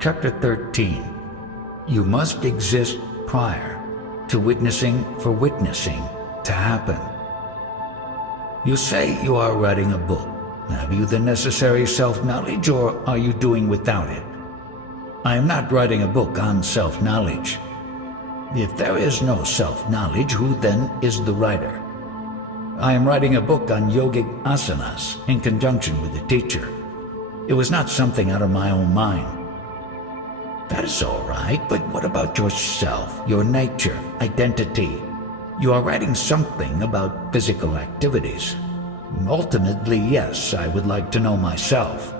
Chapter 13. You must exist prior to witnessing for witnessing to happen. You say you are writing a book. Have you the necessary self-knowledge, or are you doing without it? I am not writing a book on self-knowledge. If there is no self-knowledge, who then is the writer? I am writing a book on yogic asanas in conjunction with a teacher. It was not something out of my own mind. That is all right, but what about yourself, your nature, identity? You are writing something about physical activities. Ultimately, yes, I would like to know myself.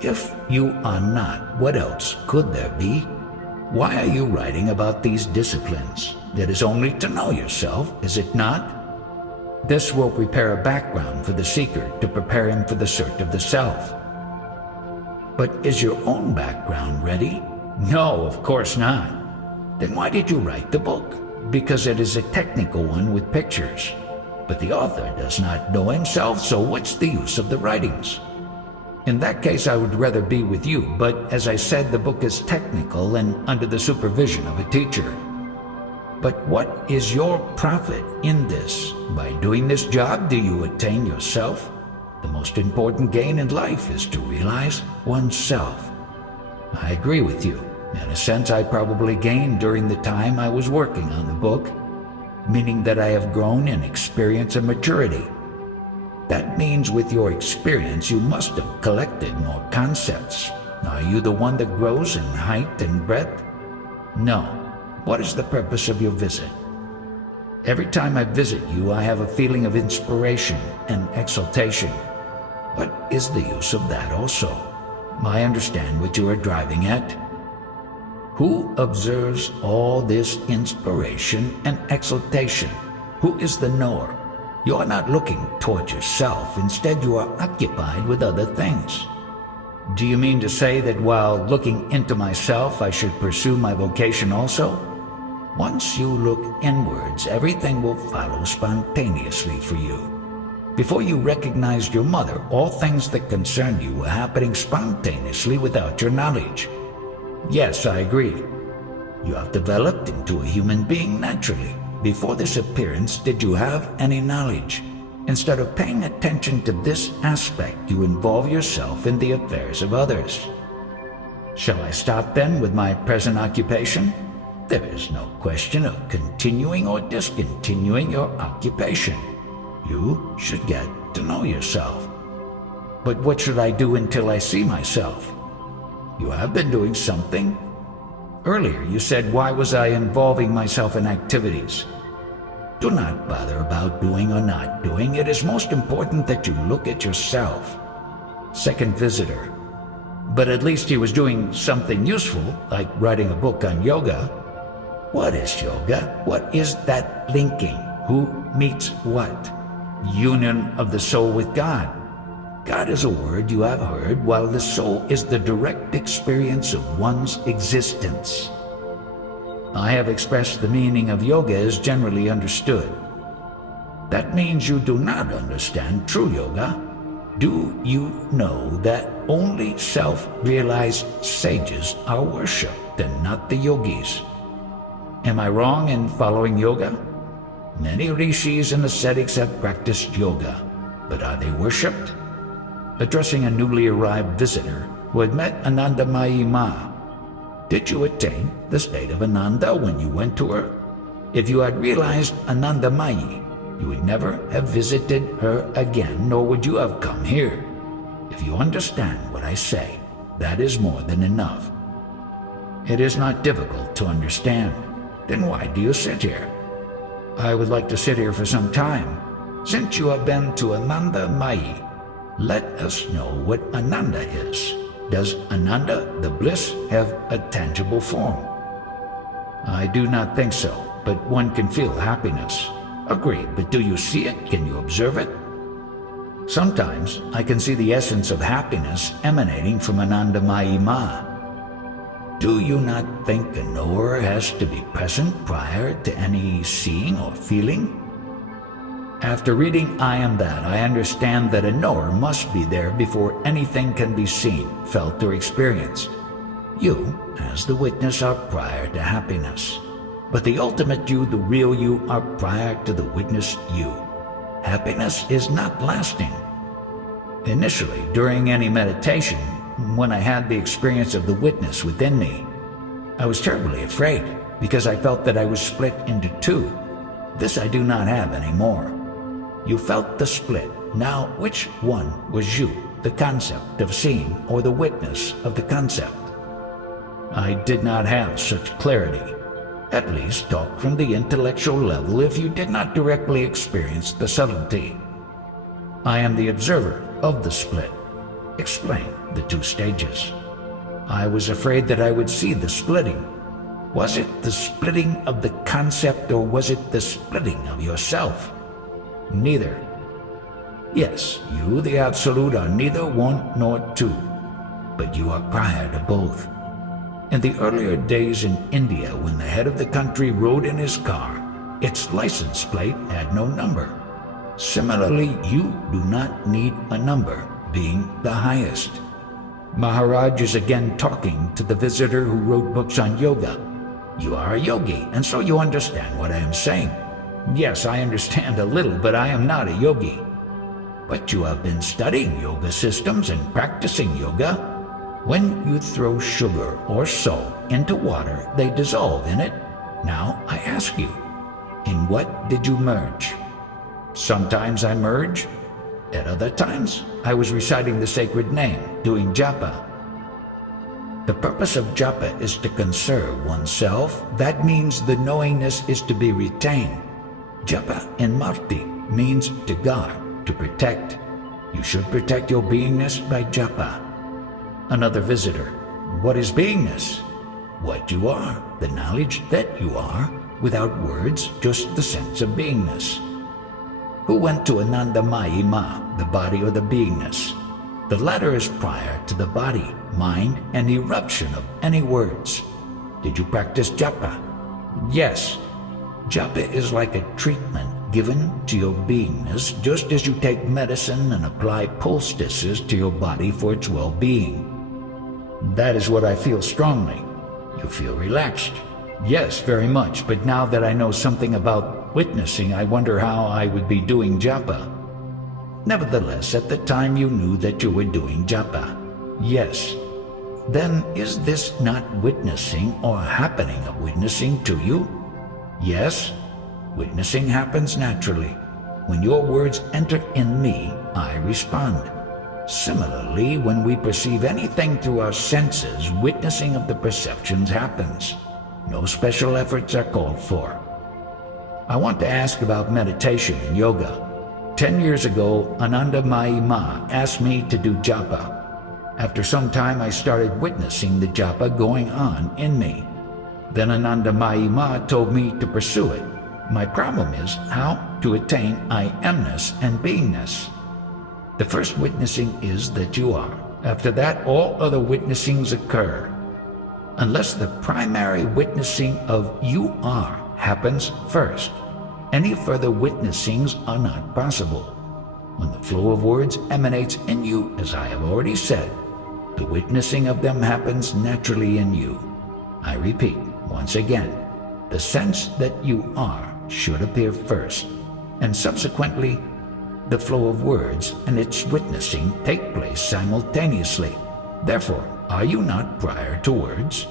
If you are not, what else could there be? Why are you writing about these disciplines? It is only to know yourself, is it not? This will prepare a background for the seeker to prepare him for the search of the self. But is your own background ready? No, of course not. Then why did you write the book? Because it is a technical one with pictures. But the author does not know himself, so what's the use of the writings? In that case, I would rather be with you, but as I said, the book is technical and under the supervision of a teacher. But what is your profit in this? By doing this job, do you attain yourself? The most important gain in life is to realize oneself. I agree with you. In a sense, I probably gained during the time I was working on the book, meaning that I have grown in experience and maturity. That means with your experience, you must have collected more concepts. Are you the one that grows in height and breadth? No. What is the purpose of your visit? Every time I visit you, I have a feeling of inspiration and exaltation. What is the use of that also? I understand what you are driving at. Who observes all this inspiration and exaltation? Who is the knower? You are not looking toward yourself. Instead, you are occupied with other things. Do you mean to say that while looking into myself, I should pursue my vocation also? Once you look inwards, everything will follow spontaneously for you. Before you recognized your mother, all things that concern you were happening spontaneously without your knowledge. Yes, I agree. You have developed into a human being naturally. Before this appearance, did you have any knowledge? Instead of paying attention to this aspect, you involve yourself in the affairs of others. Shall I stop then with my present occupation? There is no question of continuing or discontinuing your occupation. You should get to know yourself. But what should I do until I see myself? You have been doing something. Earlier you said, why was I involving myself in activities? Do not bother about doing or not doing. It is most important that you look at yourself. Second visitor. But at least he was doing something useful, like writing a book on yoga. What is yoga? What is that linking? Who meets what? Union of the soul with God. God is a word you have heard, while the soul is the direct experience of one's existence. I have expressed the meaning of yoga as generally understood. That means you do not understand true yoga. Do you know that only self-realized sages are worshipped and not the yogis? Am I wrong in following yoga? Many rishis and ascetics have practiced yoga, but are they worshipped? Addressing a newly arrived visitor who had met Anandamayi Ma, did you attain the state of Ananda when you went to her? If you had realized Anandamayi, you would never have visited her again, nor would you have come here. If you understand what I say, that is more than enough. It is not difficult to understand. Then why do you sit here? I would like to sit here for some time. Since you have been to Anandamayi, let us know what Ananda is. Does Ananda, the bliss, have a tangible form? I do not think so, but one can feel happiness. Agreed, but do you see it? Can you observe it? Sometimes I can see the essence of happiness emanating from Anandamayi Ma. Do you not think a knower has to be present prior to any seeing or feeling? After reading I Am That, I understand that a knower must be there before anything can be seen, felt, or experienced. You, as the witness, are prior to happiness. But the ultimate you, the real you, are prior to the witness you. Happiness is not lasting. Initially, during any meditation, when I had the experience of the witness within me, I was terribly afraid because I felt that I was split into two. This I do not have anymore. You felt the split. Now, which one was you, the concept of seeing or the witness of the concept? I did not have such clarity. At least talk from the intellectual level if you did not directly experience the subtlety. I am the observer of the split. Explain the two stages. I was afraid that I would see the splitting. Was it the splitting of the concept or was it the splitting of yourself? Neither. Yes, you, the Absolute, are neither one nor two, but you are prior to both. In the earlier days in India, when the head of the country rode in his car, its license plate had no number. Similarly, you do not need a number, being the highest. Maharaj is again talking to the visitor who wrote books on yoga. You are a yogi, and so you understand what I am saying. Yes, I understand a little, but I am not a yogi. But you have been studying yoga systems and practicing yoga. When you throw sugar or salt into water, they dissolve in it. Now I ask you, in what did you merge? Sometimes I merge. At other times, I was reciting the sacred name, doing japa. The purpose of japa is to conserve oneself. That means the knowingness is to be retained. Japa in Marti means to guard, to protect. You should protect your beingness by japa. Another visitor. What is beingness? What you are, the knowledge that you are, without words, just the sense of beingness. Who went to Anandamayi Ma, the body or the beingness? The latter is prior to the body, mind, and eruption of any words. Did you practice japa? Yes. Japa is like a treatment given to your beingness, just as you take medicine and apply poultices to your body for its well-being. That is what I feel strongly. You feel relaxed. Yes, very much, but now that I know something about witnessing, I wonder how I would be doing japa. Nevertheless, at the time you knew that you were doing japa. Yes. Then is this not witnessing or happening of witnessing to you? Yes. Witnessing happens naturally. When your words enter in me, I respond. Similarly, when we perceive anything through our senses, witnessing of the perceptions happens. No special efforts are called for. I want to ask about meditation and yoga. 10 years ago, Anandamayi Ma asked me to do japa. After some time, I started witnessing the japa going on in me. Then Anandamayi Ma told me to pursue it. My problem is how to attain I amness and beingness. The first witnessing is that you are. After that, all other witnessings occur. Unless the primary witnessing of you are happens first, any further witnessings are not possible. When the flow of words emanates in you, as I have already said, the witnessing of them happens naturally in you. I repeat, once again, the sense that you are should appear first, and subsequently, the flow of words and its witnessing take place simultaneously. Therefore, are you not prior to words?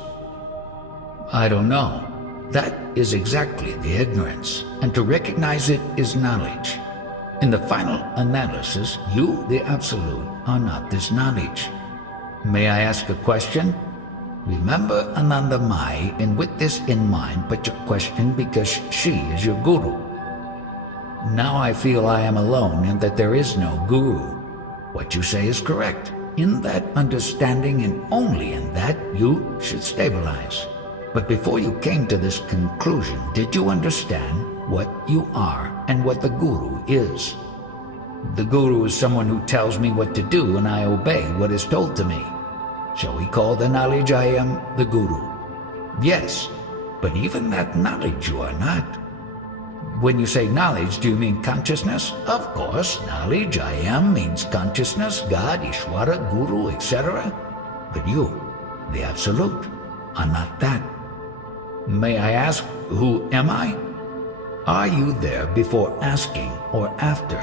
I don't know. That is exactly the ignorance, and to recognize it is knowledge. In the final analysis, you, the Absolute, are not this knowledge. May I ask a question? Remember Anandamayi, and with this in mind, put your question because she is your guru. Now I feel I am alone and that there is no guru. What you say is correct. In that understanding and only in that, you should stabilize. But before you came to this conclusion, did you understand what you are and what the guru is? The guru is someone who tells me what to do and I obey what is told to me. Shall we call the knowledge I am the guru? Yes, but even that knowledge you are not. When you say knowledge, do you mean consciousness? Of course, knowledge I am means consciousness, God, Ishvara, Guru, etc. But you, the Absolute, are not that. May I ask, who am I? Are you there before asking or after?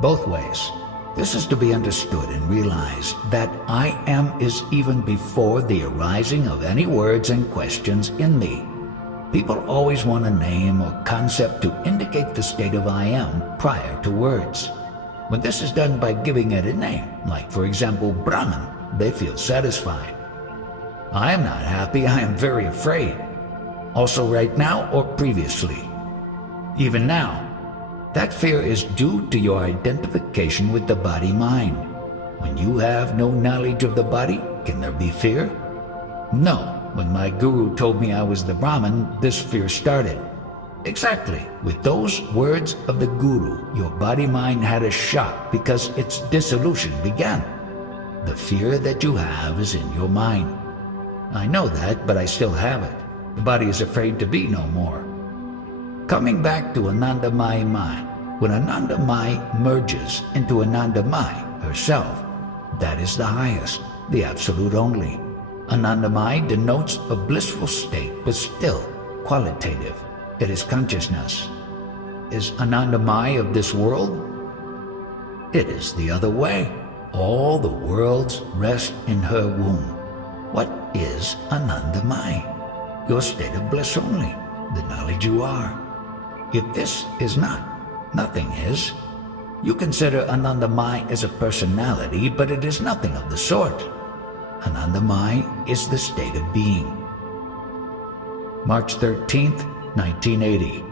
Both ways. This is to be understood and realized that I am is even before the arising of any words and questions in me. People always want a name or concept to indicate the state of I am prior to words. When this is done by giving it a name, like for example Brahman, they feel satisfied. I am not happy, I am very afraid. Also right now or previously. Even now, that fear is due to your identification with the body-mind. When you have no knowledge of the body, can there be fear? No. When my guru told me I was the Brahman, this fear started. Exactly. With those words of the guru, your body-mind had a shock because its dissolution began. The fear that you have is in your mind. I know that, but I still have it. The body is afraid to be no more. Coming back to Anandamayi mind, when Anandamayi merges into Anandamayi herself, that is the highest, the Absolute only. Anandamayi denotes a blissful state, but still qualitative. It is consciousness. Is Anandamayi of this world? It is the other way. All the worlds rest in her womb. What is Anandamayi? Your state of bliss only, the knowledge you are. If this is not, nothing is. You consider Anandamayi as a personality, but it is nothing of the sort. Anandamayi is the state of being. March 13th, 1980.